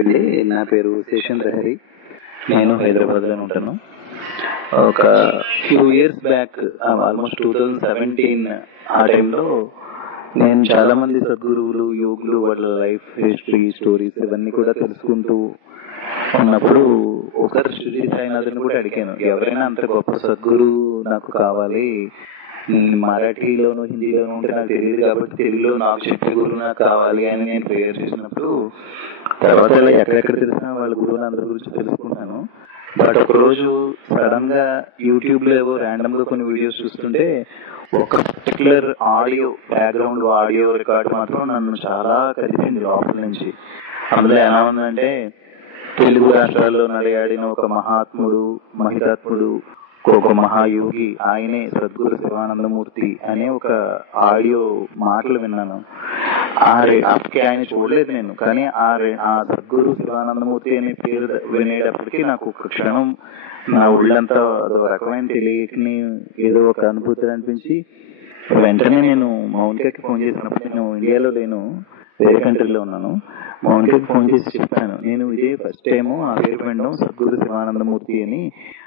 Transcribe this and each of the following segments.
అండి, నా పేరు శేషేంద్ర హరి. నేను హైదరాబాద్లో ఉంటాను. ఒక ఫ్యూ ఇయర్స్ బ్యాక్, ఆల్మోస్ట్ 2017 ఆ టైంలో నేను చాలా మంది సద్గురువులు, యోగులు, వాళ్ళ లైఫ్ హిస్టరీ, స్టోరీస్ ఇవన్నీ కూడా తెలుసుకుంటూ ఉన్నప్పుడు ఒకసారి శ్రీ సాయినాథుని కూడా అడిగాను, ఎవరైనా అంత గొప్ప సద్గురు నాకు కావాలి, మరాఠీలోను హిందీలోను ఉంటే నాకు తెలియదు కాబట్టి తెలుగులో నాకు చెప్పే గురువు నాకు కావాలి అని నేను ప్రేయర్ చేసినప్పుడు, తర్వాత ఇలా ఎక్కడెక్కడ తెలిసిన వాళ్ళ గురువులు అందరి గురించి తెలుసుకున్నాను. బట్ ఒకరోజు సడన్ గా యూట్యూబ్ లో ఏవో ర్యాండమ్ గా కొన్ని వీడియోస్ చూస్తుంటే ఒక particular audio, background audio record మాత్రం నన్ను చాలా కదిపింది లోపల నుంచి. అందులో ఎలా ఉందంటే, తెలుగు రాష్ట్రాల్లో నడియాడిన ఒక మహాత్ముడు, మహితాత్ముడు, ఒక మహాయోగి, ఆయనే సద్గురు శివానందమూర్తి అనే ఒక ఆడియో మాటలు విన్నాను. అప్పటికి ఆయన చూడలేదు నేను, కానీ ఆ సద్గురు శివానందమూర్తి అనే పేరు వినేటప్పటికీ నాకు ఒక క్షణం నా ఒళ్ళంతా అదో రకమైన తెలియని ఏదో ఒక అనుభూతి అనిపించి, వెంటనే నేను మౌనికకి ఫోన్ చేసినప్పుడు, నేను ఇండియాలో లేను, వేరే కంట్రీలో ఉన్నాను. మౌనికకి ఫోన్ చేసి చెప్పాను, నేను ఇదే ఫస్ట్ టైము ఆ పేరు వినడం, సద్గురు శివానందమూర్తి అని.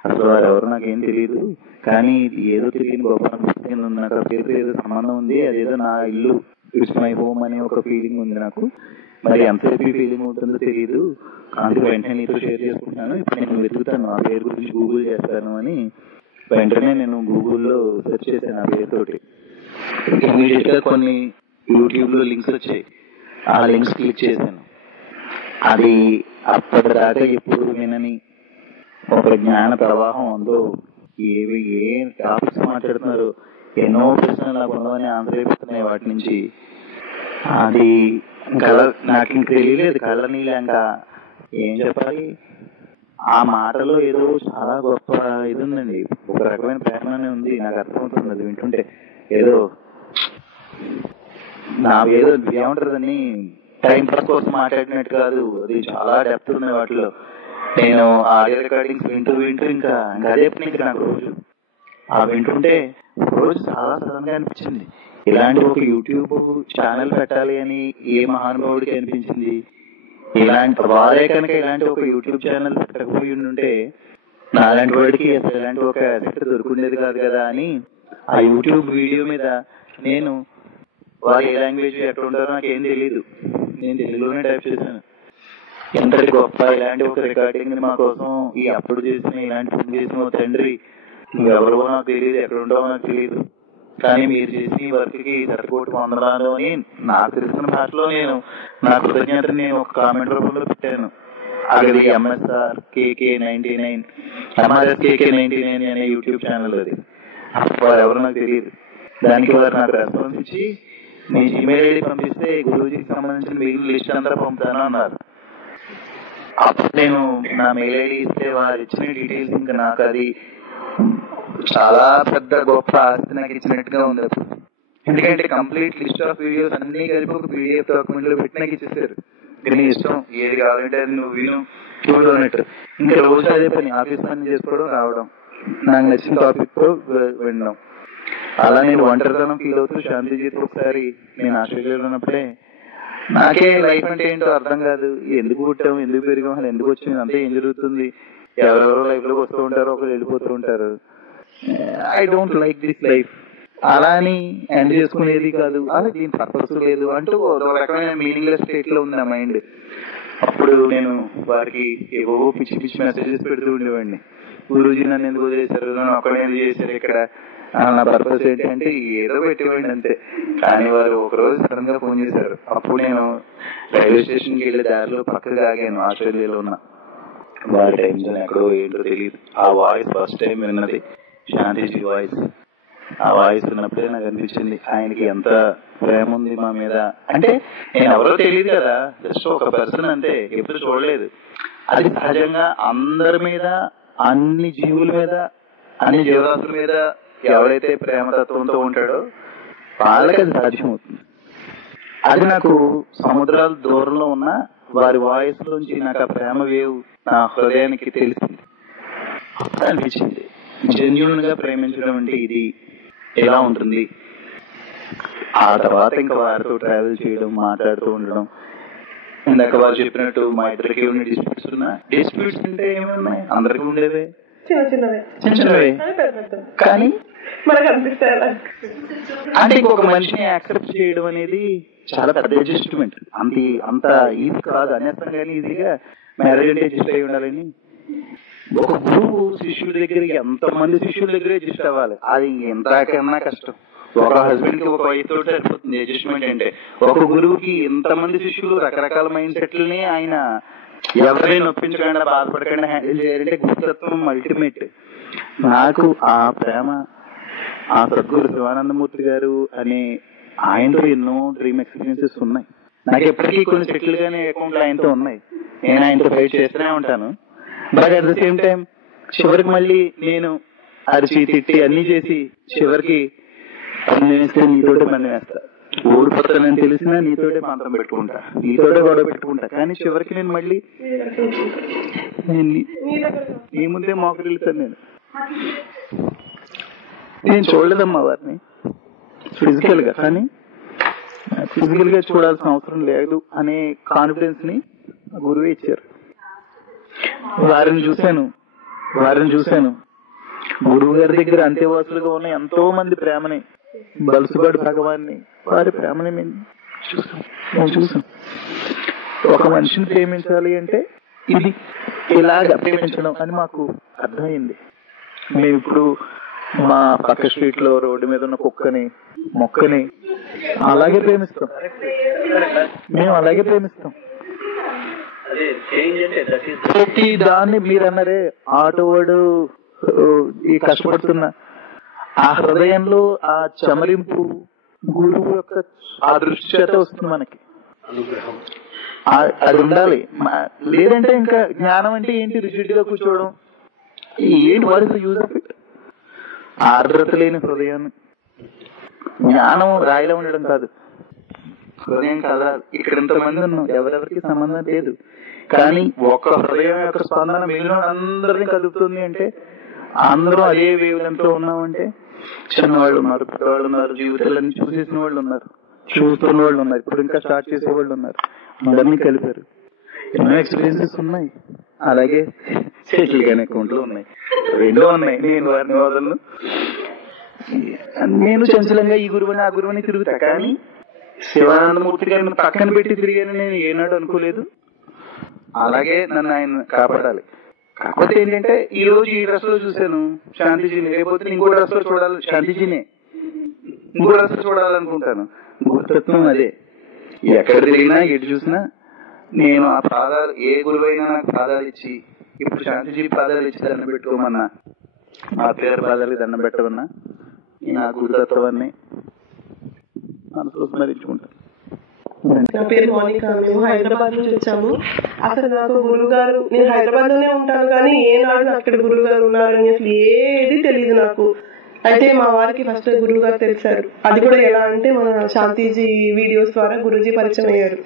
అసలు వారు ఎవరు నాకేం తెలియదు, కానీ ఇది ఏదో తెలియని గొప్ప అనుభూతి ఉంది నాకు. ఆ పేరుతో ఏదో సంబంధం ఉంది, అదేదో నా ఇల్లు, ఇట్స్ మై హోమ్ అనే ఒక ఫీలింగ్ ఉంది నాకు. మరి ఎంతసేపు ఫీలింగ్ ఉంటుందో తెలియదు, అందుకు వెంటనే నీతో షేర్ చేసుకుంటున్నాను. ఇప్పుడు నేను వెతుకుతాను, ఆ పేరు గురించి గూగుల్ చేస్తాను అని వెంటనే నేను గూగుల్లో సెర్చ్ చేశాను ఆ పేరుతోటి. ఇమీడియట్ గా కొన్ని యూట్యూబ్ లో లింక్స్ వచ్చాయి, ఆ లింక్స్ క్లిక్ చేశాను. అది అప్పటిదాకా ఎప్పుడు వినని ఒక జ్ఞాన ప్రవాహం. అందులో ఏ టాపిక్స్ మాట్లాడుతున్నారు, ఎన్నో ప్రశ్నలు నాకు ఉన్నవని ఆన్సర్ అయిపోతున్నాయి వాటి నుంచి. అది నాకు ఇంక తెలియలేదు, కళ్ళ నీళ్ళంక ఏం చెప్పాలి. ఆ మాటలో ఏదో చాలా గొప్ప ఇది ఉందండి, ఒక రకమైన ప్రేమనే ఉంది, నాకు అర్థమవుతుంది అది వింటుంటే. ఏదో ఏమంటారు, టైం పాస్ కోసం మాట్లాడినట్టు కాదు, అది చాలా డెప్త్ ఉంది వాటిలో. నేను ఆడియో రికార్డింగ్స్ వింటూ ఇంకా అదే పని నాకు రోజు. ఆ వింటుంటే రోజు చాలా సడన్ గా అనిపించింది, ఇలాంటి ఒక యూట్యూబ్ ఛానల్ పెట్టాలి అని ఏ మహానుభావుడికి అనిపించింది. వారే కనుక ఇలాంటి ఒక యూట్యూబ్ ఛానల్ పెట్టకపోయి ఉంటే నాలాంటి వాడికి అసలు ఇలాంటి ఒక ఎఫెక్ట్ దొరుకుండేది కాదు కదా అని ఆ యూట్యూబ్ వీడియో మీద నేను, వారు ఏ లాంగ్వేజ్ ఎక్కడ ఉంటారో నాకేం తెలీదు, నేను తెలుగులోనే టైప్ చేశాను. ఎంతటి గొప్ప ఇలాంటి ఒక రికార్డింగ్ మా కోసం ఈ అప్పుడు చేసిన ఇలాంటి ఫోన్ చేసిన తండ్రి, నువ్వెవరో నాకు తెలియదు, ఎక్కడ ఉంటావో నాకు తెలియదు, కానీ మీరు చేసిన వర్క్ కి సరిపోటు పొందడాలు అని నాకు తెలిసిన భాషలో నేను నా కృతజ్ఞతని ఒక కామెంట్ రూపంలో పెట్టాను. అది ఎంఎస్ఆర్ కేకే 99 అనే యూట్యూబ్ ఛానల్. అది వారు ఎవరు నాకు తెలియదు. దానికి వారు నాకు రెస్పాన్స్ ఇచ్చి, నీ జీమెయిల్ ఐడి పంపిస్తే గురూజీకి సంబంధించిన మెయిల్ లిస్ట్ అంతా పంపుతాను అన్నారు. అప్పుడు నేను నా మెయిల్ ఐడి ఇస్తే వారు ఇచ్చిన డీటెయిల్స్ ఇంకా నాకు అది చాలా పెద్ద గొప్ప ఆస్తి నాకు ఇచ్చినట్టుగా ఉంది. ఎందుకంటే కంప్లీట్ లిస్ట్ ఆఫ్ వీడియోస్ అన్ని కలిపి ఒక పీడిఎఫ్ డాక్యుమెంట్ లో పెట్టి నాకు ఇచ్చేసారు. నీ ఇష్టం, ఏది కావాలంటే అది నువ్వు విను, చూడు అన్నట్టు. ఇంకా రోజు అదే పని, ఆఫీస్ పని చేసుకోవడం, రావడం, నాకు నచ్చిన టాపిక్ తో వినడం. అలా నేను ఒంటరితనం ఫీల్ అవుతూ శాంతిజీతో ఒకసారి నేను ఆస్ట్రేలియాలో ఉన్నప్పుడే, నాకే లైఫ్ అంటే ఏంటో అర్థం కాదు, ఎందుకు పుట్టాం, ఎందుకు పెరిగాం, అసలు ఎందుకు వచ్చింది, అంతా ఏం జరుగుతుంది, ఎవరెవరో లైఫ్ లోకి వస్తూ ఉంటారు, ఒకరు వెళ్ళిపోతూ ఉంటారు, I don't like this life, అలా అని ఎండ్ చేసుకునేది కాదు, అలా దీని పర్పస్ లేదు అంటూ ఒక రకమైన మీనింగ్లెస్ స్టేట్ లో ఉంది నా మైండ్. అప్పుడు నేను వారికి ఏవో పిచ్చి పిచ్చి మెసేజెస్ పెడుతూ ఉండేవాడిని. గురూజీ నన్ను ఎందుకు చేశారు, నన్ను ఒక్కడే ఎందుకు చేశారు, ఇక్కడ నా పర్పస్ ఏంటి అంటే ఏదో పెట్టేవాడిని అంతే. కానీ వారు ఒకరోజు సడన్ గా ఫోన్ చేశారు. అప్పుడు నేను రైల్వే స్టేషన్ కి వెళ్ళే దారిలో పక్కగా ఆగాను, ఆస్ట్రేలియాలో ఉన్న. వారి టైం జోన్ ఎక్కడో ఏంటో తెలియదు. ఆ వాయిస్ ఫస్ట్ టైం విన్నది శాంతిజీ వాయిస్. ఆ వాయిస్ విన్నప్పుడే నాకు అనిపించింది, ఆయనకి ఎంత ప్రేమ ఉంది మా మీద. అంటే నేను ఎవరో తెలియదు కదా, జస్ట్ ఒక పర్సన్ అంతే, ఎప్పుడు చూడలేదు. అది సహజంగా అందరి మీద, అన్ని జీవుల మీద, అన్ని జీవరాశుల మీద ఎవరైతే ప్రేమతత్వంతో ఉంటాడో వాళ్ళకి అది సాధ్యమవుతుంది. అది నాకు సముద్రాల దూరంలో ఉన్న వారి వాయిస్ లోంచి నాకు ఆ ప్రేమ వేవ్ నా హృదయానికి తెలిసింది. అనిపించింది, జెన్యూన్ గా ప్రేమించడం అంటే ఇది ఎలా ఉంటుంది. ఆ తర్వాత ఇంకా వారితో ట్రావెల్ చేయడం, మాట్లాడుతూ ఉండడం, ఇందాక వారు చెప్పినట్టు మా ఇద్దరికి ఉన్న డిస్ప్యూట్స్ ఉన్నా, డిస్ప్యూట్స్ అంటే ఏమున్నాయి, అందరికి ఉండేవే, చిన్న చిన్నవే. కానీ అంటే ఇంకొక మనిషిని యాక్సెప్ట్ చేయడం అనేది చాలా పెద్ద అడ్జస్ట్మెంట్. అంత ఈజీ కాదు అనేస్తాం, కానీ ఈజీగా మ్యారేజ్ అంటే అడ్జస్ట్ అయి ఉండాలని. ఒక గురువు శిష్యుడి దగ్గర ఎంతమంది శిష్యుల దగ్గర అడ్జస్ట్ అవ్వాలి, అది ఎంతకన్నా కష్టం. ఒక హస్బెండ్ కి ఒక వైఫ్ తోటి సరిపోతుంది అడ్జస్ట్మెంట్ అంటే. ఒక గురువుకి ఎంతమంది శిష్యులు రకరకాల మైండ్ సెట్లని ఆయన ఎవరైనా నొప్పించకుండా బాధపడకుండా హ్యాండిల్ చేయాలంటే గురుతత్వం అల్టిమేట్. నాకు ఆ ప్రేమ ఆ సద్గురు శివానందమూర్తి గారు అనే ఆయనతో ఎన్నో డ్రీమ్ ఎక్స్పీరియన్సెస్ ఉన్నాయి. నాకు ఎప్పటికీ కొన్ని సెటిల్ గానే అకౌంట్లు ఆయనతో ఉన్నాయి. నేను ఆయనతో ఫైట్ చేస్తూనే ఉంటాను. But at the same time చివరికి మళ్ళీ నేను అరిచి తిట్టి అన్ని చేసి చివరికి పన్ను వేస్తే నీతోటే పన్ను వేస్తా, ఓడిపోతానని తెలిసినా నీతోటే మంత్రం పెట్టుకుంటా, నీతోటే గొడవ పెట్టుకుంటా, కానీ చివరికి నేను మళ్ళీ నీ ముందే మోకరిల్లుతాను. నేను చూడలేదమ్మా వారిని ఫిజికల్ గా, కానీ ఫిజికల్ గా చూడాల్సిన అవసరం లేదు అనే కాన్ఫిడెన్స్ ని గురువే ఇచ్చారు. వారిని చూశాను. గురువు గారి దగ్గర అంత్యవాసులుగా ఉన్న ఎంతో మంది ప్రేమని, బలుసుబాడు భగవాన్ని, వారి ప్రేమని మేము చూసాం. ఒక మనిషిని ప్రేమించాలి అంటే ఇది ఇలాగ ప్రేమించడం అని మాకు అర్థమైంది. మేము ఇప్పుడు మా పక్క స్ట్రీట్ లో రోడ్డు మీద ఉన్న కుక్కని, మొక్కని అలాగే ప్రేమిస్తాం. మేము అలాగే ప్రేమిస్తాం. ప్రతి దాన్ని మీరు అన్నారే, ఆటోవాడు ఈ కష్టపడుతున్న ఆ హృదయంలో ఆ చమరింపు గురువు యొక్క ఆ దృష్టి చేత వస్తుంది మనకి. అది ఉండాలి. లేదంటే ఇంకా జ్ఞానం అంటే ఏంటి, రిజిడ్ గా కూర్చోవడం ఏంటి, what is the use of it? ఆర్ద్రత లేని హృదయాన్ని, జ్ఞానం రాయిలో ఉండడం కాదు, హృదయం కదలాలి. ఇక్కడ ఇంతమంది ఉన్నాం, ఎవరెవరికి సంబంధం లేదు, కానీ ఒక హృదయం యొక్క స్పందన మిగిలిన అందరినీ కదుపుతుంది అంటే, అందరూ అదే వేవ్ లెంత్ లో ఉన్నామంటే, చిన్నవాళ్ళు ఉన్నారు, పెద్దవాళ్ళు ఉన్నారు, జీవితాలన్నీ చూసేసిన వాళ్ళు ఉన్నారు, చూస్తున్న వాళ్ళు ఉన్నారు, ఇప్పుడు ఇంకా స్టార్ట్ చేసే వాళ్ళు ఉన్నారు, అందరినీ కలిపారు. ఎన్నో ఎక్స్పీరియన్సెస్ ఉన్నాయి. అలాగే సెటిల్ గానే అకౌంట్లు ఉన్నాయి, రెండో ఉన్నాయి. నేను వారిని వదలను. నేను చంచలంగా ఈ గురువుని ఆ గురువుని తిరుగుతా, కానీ శివానందమూర్తి గారిని పక్కన పెట్టి తిరిగాను నేను ఏనాడు అనుకోలేదు. అలాగే నన్ను ఆయన కాపాడాలి. కాకపోతే ఏంటంటే ఈ రోజు ఈ డ్రెస్ లో చూశాను శాంతిజీని, లేకపోతే ఇంకో డ్రెస్ లో చూడాలి శాంతిజీనే, ఇంకో డ్రెస్ లో చూడాలనుకుంటాను. గురుతత్వం అదే. ఎక్కడ తిరిగినా ఎటు చూసినా నేను ఆ పాదాలు, ఏ గురువైనా నాకు పాదాలు ఇచ్చి, ఇప్పుడు శాంతిజీ పాదాలు ఇచ్చి దండం పెట్టుకోమన్నా, మా పేరు పాదాలకి దండం పెట్టమన్నా, నేను ఆ గురుతత్వాన్ని మనసులో స్మరించుకుంటాను. నా పేరు మోనిక. మేము హైదరాబాద్ నుంచి వచ్చాము. అసలు నాకు గురువు గారు, నేను హైదరాబాద్ లోనే ఉంటాను కానీ ఏనాడు అక్కడ గురువు గారు ఉన్నారని అసలు ఏది తెలియదు నాకు. అయితే మా వారికి ఫస్ట్ గురువు గారు తెలిసారు. అది కూడా ఎలా అంటే మన శాంతిజీ వీడియోస్ ద్వారా గురూజీ పరిచయం అయ్యారు.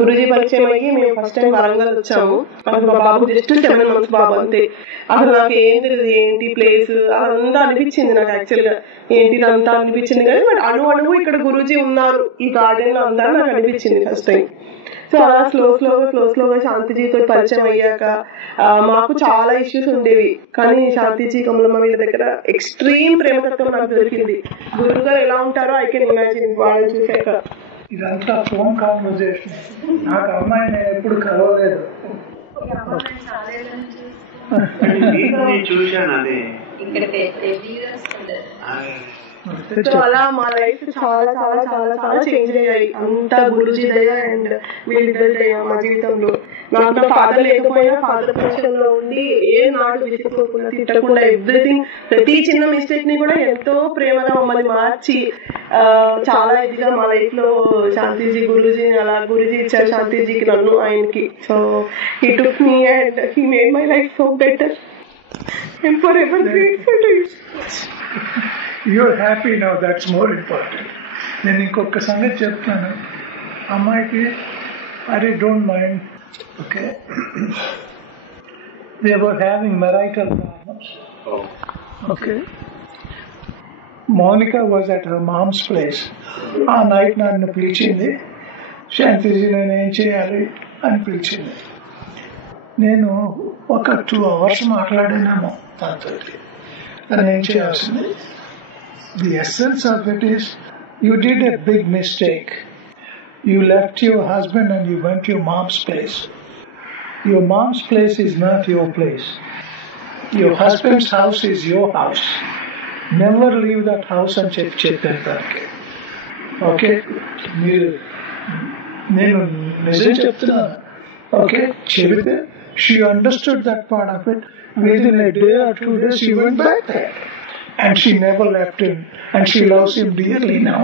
గురూజీ పరిచయం అయ్యి మేము ఫస్ట్ టైం వరంగల్ వచ్చాము. అసలు మా బాబు జస్ట్ 7 months బాబు అంతే. అసలు నాకు ఏం తెలియదు, ఏంటి ప్లేస్ అదంతా అనిపించింది నాకు. యాక్చువల్ గా ఏంటి అంతా అనిపించింది, కానీ బట్ అణువు ఇక్కడ గురూజీ ఉన్నారు ఈ గార్డెన్ లో అంతా నాకు అనిపించింది ఫస్ట్ టైం. సో అలా స్లోగా శాంతిజీతో పరిచయం అయ్యాక మాకు చాలా ఇష్యూస్ ఉండేవి, కానీ శాంతిజీ, కమలమ్మ వీళ్ళ దగ్గర ఎక్స్ట్రీమ్ ప్రేమతత్వం నాకు దొరికింది. గురువు గారు ఎలా ఉంటారో ఐ కెన్ ఇమాజిన్ వాళ్ళని చూసాక. ఇదంతా ఫోన్ కాన్వర్జేషన్. నాకు అమ్మాయి నేను ఎప్పుడు కలవలేదు. చూశాను అదే. సో అలా మా లైఫ్ చాలా చాలా చాలా చాలా చేంజ్ అయ్యాయి. అంతా గురూజీ దయ అండ్ వీళ్ళిద్దరి దయ మా జీవితంలో. నాకు నా ఫాదర్ లేకపోయినా ఫాదర్ పొజిషన్ లో ఉండి ఏ నాడు విసుక్కోకుండా, తిట్టకుండా, ఎవ్రీథింగ్ ప్రతి చిన్న మిస్టేక్ ని కూడా ఎంతో ప్రేమగా మమ్మల్ని మార్చి చాలా ఇదిగా మా లైఫ్ లో శాంతిజీ, గురూజీని అలా గురూజీ ఇచ్చారు శాంతిజీకి, నన్ను ఆయనకి. So he took me and he made my life so better and forever grateful to you. You're happy now, that's more important. నేను ఇంకొక సంగతి చెప్తాను అమ్మాయికి. అరే don't mind, okay. They were having marital problems. Okay. Monica was at her mom's place. ఆ night నన్ను పిలిచింది, శాంతిజీ నేను ఏం చేయాలి అని పిలిచింది. నేను ఒక 2 hours మాట్లాడినాము దాంతో. అని ఏం చేయాల్సింది, the essence of it is, you did a big mistake. You left your husband and you went to your mom's place. Your mom's place is not your place. Your husband's house is your house. Never leave that house and చెప్పేదానికి. Okay, మీరు నేను నిజం చెప్తున్నాను. Okay, చెబితే she understood that part of it. Within a day or 2 days she went back there. And she never left him, and she loves him dearly now.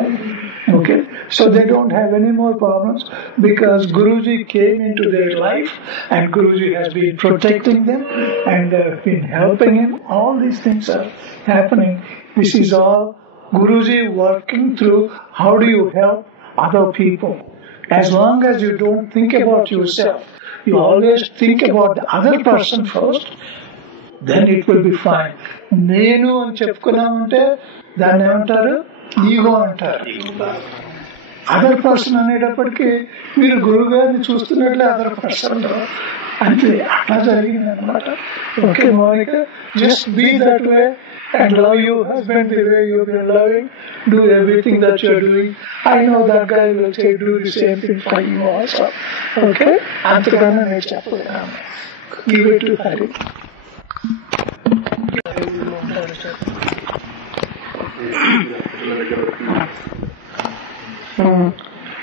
Okay, so they don't have any more problems because Guruji came into their life, and Guruji has been protecting them and been helping him. All these things are happening. This is all Guruji working through. How do you help other people? As long as you don't think about yourself, you always think about the other person first, then it will be fine. నేను అని చెప్పుకున్నామంటే దాన్ని ఏమంటారు, ego అంటారు. Other person అనేటప్పటికీ మీరు గురువు గారిని చూస్తున్నట్లే other person అంతే. అట్లా జరిగింది అనమాట. Okay Mounika, just be that way and love your husband the way you've been loving. Do everything that you're doing. I know that guy will say do the same thing for you also. Okay, అంతకన్నా నేను చెప్పగలను. Give it to Hari.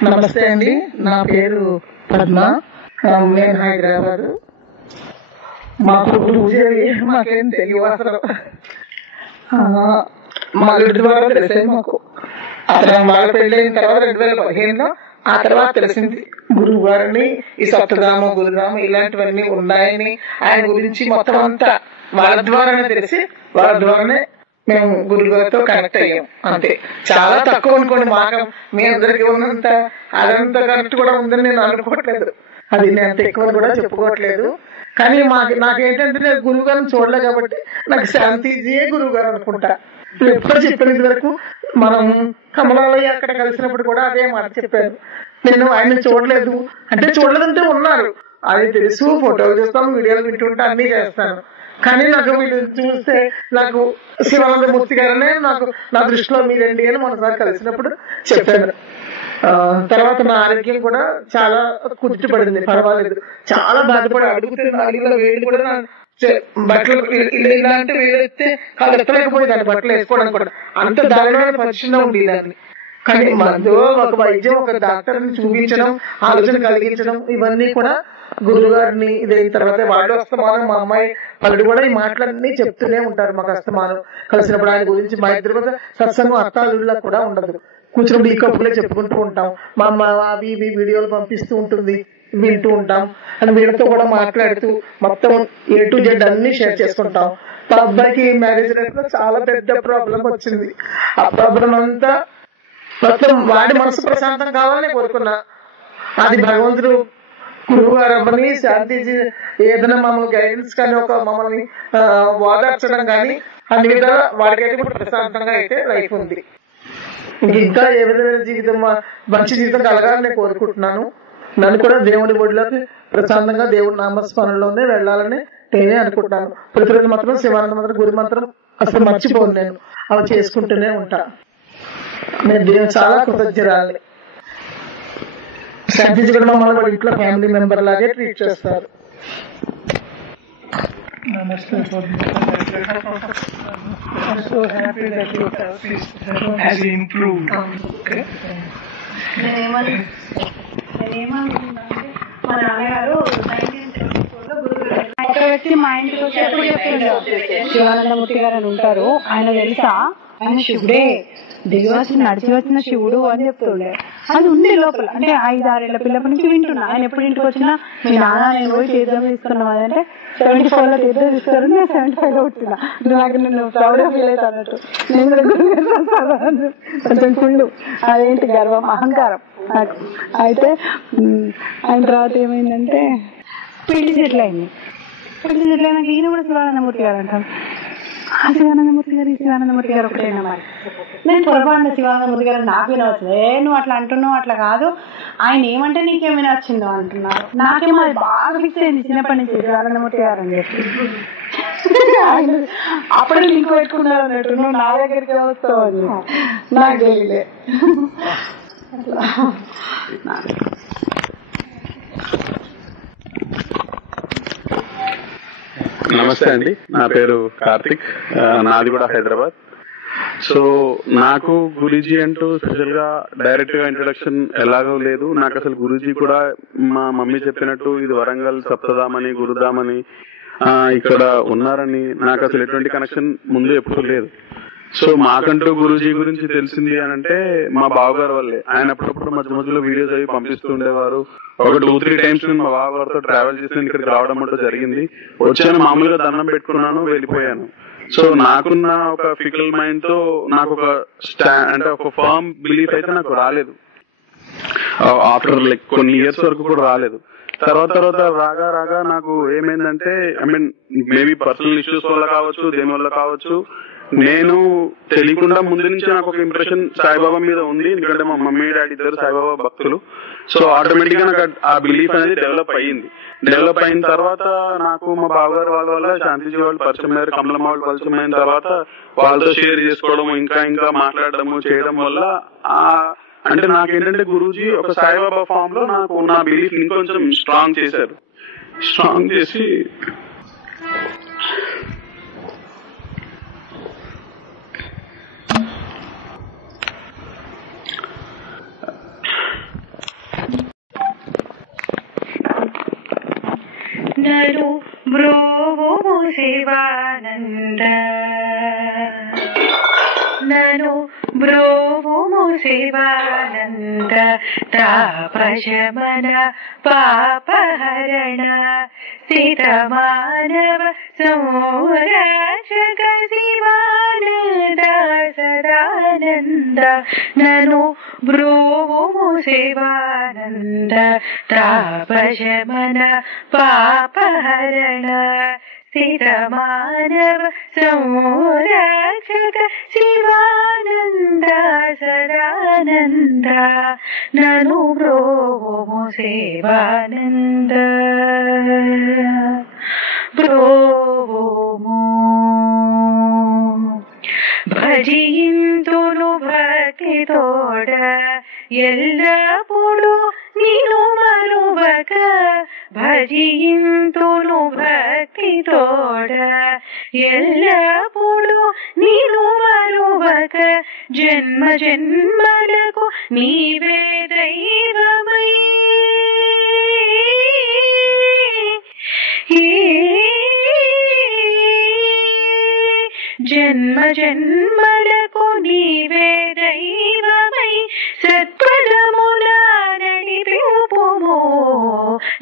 నమస్తే అండి, నా పేరు పద్మ. నేను హైదరాబాద్. మాకు గురువుజీ మాకేం తెలియదు అసలు. మా గుడి ద్వారా తెలిసే మాకు. అతను బాగా పెళ్ళైన తర్వాత 2015లో ఆ తర్వాత తెలిసింది గురువు గారిని, ఈ సప్తధామ గురుధామ ఇలాంటివన్నీ ఉన్నాయని, ఆయన గురించి మొత్తం అంతా వాళ్ళ ద్వారానే తెలిసి వాళ్ళ ద్వారానే మేము గురువు గారితో కనెక్ట్ అయ్యాం. అంతే, చాలా తక్కువ అనుకోండి. మాకు మీ అందరికి ఉన్నంత అదంతా కనెక్ట్ కూడా ఉందని నేను అనుకోవట్లేదు. అది నేను అంత ఎక్కువ కూడా చెప్పుకోవట్లేదు. కానీ నాకేంటంటే నేను గురువు గారిని చూడలే కాబట్టి నాకు శాంతిజీయే గురువు గారు అనుకుంటా. ఎప్పుడు చెప్పినంత వరకు మనం కమలాలయ్య అక్కడ కలిసినప్పుడు కూడా అదే మాట చెప్పాను. నేను ఆయన చూడలేదు అంటే చూడలేదంటే ఉన్నారు అది తెలుసు, ఫోటోలు చూస్తాం, వీడియోలు వింటుంటా, అన్ని చేస్తాను. కానీ నాకు వీళ్ళు చూస్తే నాకు శివానందమూర్తి గారనే నాకు నా దృష్టిలో మీరండి అని మొన్నసారి కలిసినప్పుడు చెప్పాను. తర్వాత నా ఆరోగ్యం కూడా చాలా కుదుటపడింది, పర్వాలేదు. చాలా బాధపడి అడుగుతున్న అడిగిన వేడి కూడా బట్టలు ఇలాంటి వేడైతే కాదు ఎత్తలేకపోయింది దాన్ని బట్టలు వేసుకోవడానికి కూడా. అంత దారుణమైన పరిస్థితిలో ఉండేదాన్ని. కానీ మందు, ఒక వైద్యం, ఒక డాక్టర్ని చూపించడం, ఆలోచన కలిగించడం, ఇవన్నీ కూడా గురువు గారిని ఇదైన తర్వాత వాళ్ళు అస్తమానం మా అమ్మాయి వాళ్ళు కూడా ఈ మాటలన్నీ చెప్తూనే ఉంటారు మాకు అస్తమానం కలిసినప్పుడు. ఆయన గురించి మా ఇద్దరి మీద సత్సంగం అత్తాలులా కూడా ఉండదు, కూర్చుని ఈ కప్పులే చెప్పుకుంటూ ఉంటాం. మా అమ్మ అవి ఇవి వీడియోలు పంపిస్తూ ఉంటుంది, వింటూ ఉంటాం. అని వీళ్ళతో కూడా మాట్లాడుతూ మొత్తం A to Z అన్ని షేర్ చేసుకుంటాం. మా అబ్బాయికి మ్యారేజ్ లైఫ్ లో చాలా పెద్ద ప్రాబ్లం వచ్చింది. ఆ ప్రాబ్లం అంతా మొత్తం వాడి మనసు ప్రశాంతం కావాలని కోరుకున్నా. అది భగవంతుడు గురువు గారు అమ్మని శాంతిజీ ఏదైనా మమ్మల్ని గైడెన్స్ కానీ ఒక మమ్మల్ని ఓదార్చడం కానీ అన్ని విధాలా వాడికైతే ఇప్పుడు ప్రశాంతంగా అయితే లైఫ్ ఉంది. ఇంకా ఏ విధమైన జీవితం, మంచి జీవితం కలగాలని నేను కోరుకుంటున్నాను. నన్ను కూడా దేవుడి ఒడిలోకి ప్రశాంతంగా దేవుడి నామస్మరణలోనే వెళ్ళాలని నేనే అనుకుంటున్నాను. ప్రతిరోజు మాత్రం శివానంద మంత్రం, గురు మంత్రం అసలు మర్చిపోను. నేను అవి చేసుకుంటూనే ఉంటా. నేను దేవుడు చాలా కృతజ్ఞరాలి. శాంతిజీ కూడా మమ్మల్ని వాళ్ళ ఇంట్లో ఫ్యామిలీ మెంబర్ లాగే ట్రీట్ చేస్తారు. Namaste. I'm so happy that your health has improved. Okay. మా నాన్నగారు 1974లో ఒక వ్యక్తి మా ఇంటికి వచ్చి ఎప్పుడు చెప్పిండు, శివానందమూర్తి గారు అని ఉంటారు, ఆయన తెలుసా, ఆయన శివుడే, దిగి వచ్చి నడిచి వచ్చిన శివుడు అని చెప్తుండే. అది ఉంది లోపల. అంటే 5-6 ఏళ్ల పిల్లప్పటి నుంచి వింటున్నా. ఆయన ఎప్పుడు ఇంటికి వచ్చినా మీ నాన్న నేను పోయి తీర్థం తీసుకున్నాం అదంటే 74లో తీర్థం తీస్తారు, నేను 75లో వచ్చినా. నాకు నేను ప్రౌడ్ గా ఫీల్ అవుతా అన్నట్టు. నేను కూడా కొంచెం కుళ్ళు, అదేంటి గర్వం, అహంకారం నాకు. అయితే ఆయన తర్వాత ఏమైందంటే పెళ్లి సెటిల్ అయింది. పెళ్లి సెటిల్ అయినాక ఈయన కూడా శివానందమూర్తి గారు అంటాం. శివానందమూర్తి గారు ఒకటేనా మరి? నేను పొరపాటున శివానందమూర్తి గారు నాకు వినవచ్చు. నువ్వు అట్లా అంటున్నావు, అట్లా కాదు, ఆయన ఏమంటే నీకేం వినొచ్చిందో అంటున్నారు. నాకేమో అది బాగా ఫిక్స్ అయింది చిన్నప్పటి నుంచి శివానందమూర్తి గారు అని చెప్పి. ఆయన అప్పుడే లింక్ పెట్టుకున్నారు అన్నట్టు, నువ్వు నా దగ్గరికి వస్తావు అని నాకు తెలియలే. నమస్తే అండి, నా పేరు కార్తిక్, నాది కూడా హైదరాబాద్. సో నాకు గురూజీ అంటూ స్పెషల్ గా డైరెక్ట్ గా ఇంట్రొడక్షన్ ఎలాగో లేదు. నాకు అసలు గురూజీ కూడా మా మమ్మీ చెప్పినట్టు ఇది వరంగల్ సప్తధామని గురుధామని ఇక్కడ ఉన్నారని నాకు అసలు ఎటువంటి కనెక్షన్ ముందు ఎప్పుడు లేదు. సో మాకంటూ గురూజీ గురించి తెలిసింది అని అంటే మా బావగారు వల్లే. ఆయన అప్పుడప్పుడు మధ్య మధ్యలో వీడియోస్ అవి పంపిస్తూ ఉండేవారు. ఒక 2-3 టైమ్స్ నేను మా బావగారితో ట్రావెల్ చేసి ఇక్కడికి రావడం అంటూ జరిగింది. వచ్చాను, మామూలుగా దండం పెట్టుకున్నాను, వెళ్ళిపోయాను. సో నాకున్న ఒక ఫికల్ మైండ్ తో నాకు ఒక అంటే ఒక ఫర్మ్ బిలీఫ్ అయితే నాకు రాలేదు. ఆఫ్టర్ లైక్ కొన్ని ఇయర్స్ వరకు కూడా రాలేదు. తర్వాత రాగా నాకు ఏమైందంటే, I mean maybe personal issues వల్ల కావచ్చు, దేని వల్ల కావచ్చు, నేను తెలియకుండా ముందు నుంచి నాకు ఒక ఇంప్రెషన్ సాయిబాబా మీద ఉంది. ఎందుకంటే మా మమ్మీ డాడీ ఇద్దరు సాయిబాబా భక్తులు. సో ఆటోమేటిక్ గా నాకు ఆ బిలీఫ్ అనేది డెవలప్ అయ్యింది. డెవలప్ అయిన తర్వాత నాకు మా బావగారు వాళ్ళ వల్ల శాంతిజీ వాళ్ళు పరిచయం అయ్యారు, కమలమ్మ వాళ్ళు పరిచయం అయిన తర్వాత వాళ్ళతో షేర్ చేసుకోవడం, ఇంకా మాట్లాడడము చేయడం వల్ల అంటే నాకేంటంటే గురూజీ ఒక సాయిబాబా ఫామ్ లో నాకు నా బిలీఫ్ ఇంకొంచెం స్ట్రాంగ్ చేశారు. స్ట్రాంగ్ చేసి నను బ్రోవు శివానంద, నను బ్రోవు శివానంద, తాపశమన పాపహరణ, స్థితమానవ సంరక్షక శివానంద సదానంద, నను బ్రోవు శివానంద, తాపశమన పాపహరణ, స్థితమానవ సంరక్షక శివానంద సదానంద, నను బ్రోము శివానంద. బ్రోము భజింతును భక్తితోడ, ఎల్లప్పుడు నిను మరువక, భజింతును భక్తితోడ, ఎల్లప్పుడు నిను మరువక, జన్మ జన్మలకు నీవే దైవమై, జన్మ జన్మలకు నీవే దైవమై, సత్పదమున నడిపింపుము,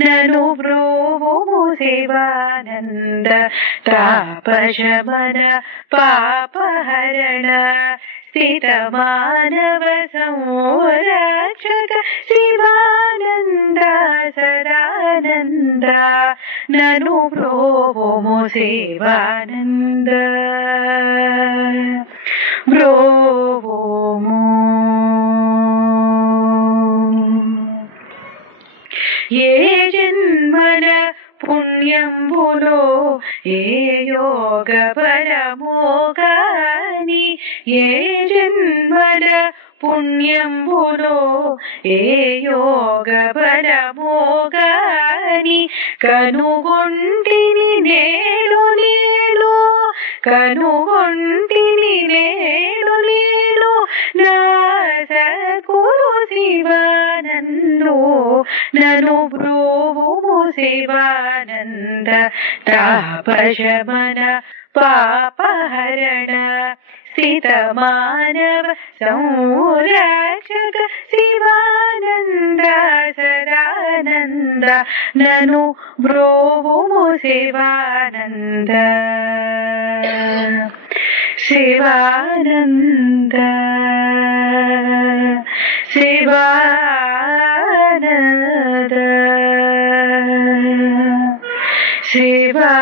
నను బ్రోవుము శివానంద, తాపశమన పాపహరణ, స్థితమానవ సంరక్షక శివానంద సదానంద, నను బ్రోవుము శివానంద. బ్రోవుము ఏ జన్మన పుణ్యంబులో, ఏ యోగ బలమో గాని, ఏ జన్మల పుణ్యంబులో, ఏ యోగ బలమో గాని, కనుగొంటిని నేను కనుగొంటిని నేను నా సద్గురు శివానందో, నను బ్రోవుము శివానంద, తాపశమన పాపహరణ, స్థితమానవ సంరక్షక శివానంద సదానంద, నను బ్రోవుము శివానంద. శివానంద శివానంద శివా